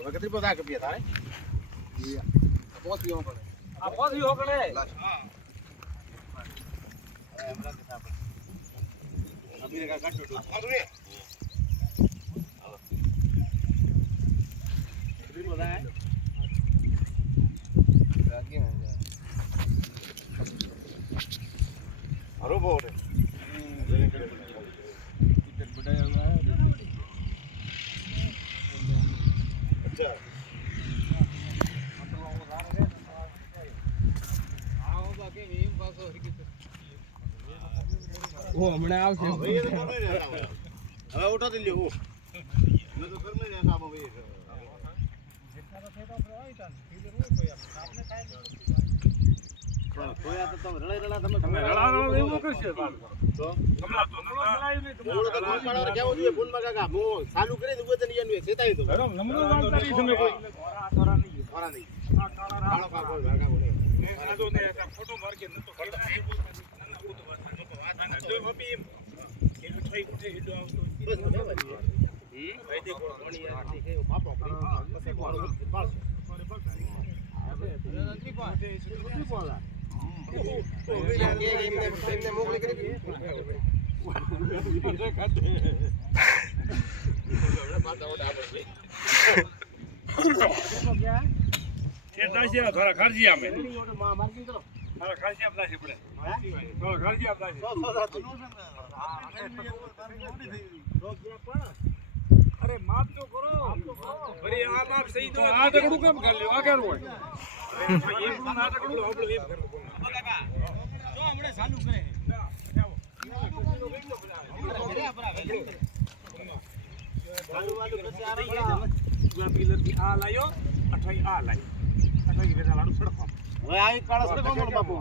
હવે કેટલી બધા કે પીએ તારે આ પોસ પીવો પડે આ પોસ પીવો પડે હા હમણાં કે આપણે અભી કા કાટો તો અરે કેટલી બધા હે બાકી હે હરો બોલ टिकट बढ़ाया हुआ है अच्छा वो હમણાં આવશે હવે ઉઠો દે લ્યો મેં તો ઘર માં રહેતા ભાઈ જેટલા તો થેતો આપણે આવી તા ફીલર હોય કોઈ આપણે ખાય કોયા તો તમે રળા તમે રળા એવું કરશે તો હમણાં તો રળાયું નહીં બોલો તો ફોન પાડો કેવું જોઈએ ફોન માં કાકા હું ચાલુ કરી દઉં તો નહીં સેતાઈ તો બરાબર નંબર વાળતા નહીં તમે કોઈ થોરા નહીં આ કાળો કાકો ભાગા બોલે આ તો ને ફોટો માર કે નતો કરતા ના ઓ તો વાત ના જો મમ્મી એ થઈ ઉઠે હેડો આવતો બસ મને વાળી ભાઈ દે કોણી યાર કે બાપો પછી કોણ પાસ નથી પાલા એમને મોકલી કરી થોડા ખર્ચી અમે થોડા ખર્ચી આપતા છે પડે થોડા ખર્ચી આપતા છે અરે માપ તો કરો અરે આ માપ સહી તો આ તકડું કામ કરી લ્યો આ કરવું હોય એક આ તકડું આપણે એમ કરવું કાકા જો હમણે ચાલુ કરે આ લાયો અઠાઈ આ લાયો અઠાઈ વેલા લાડુ સડકો હવે આ કાળા સડકો મોર બાપુ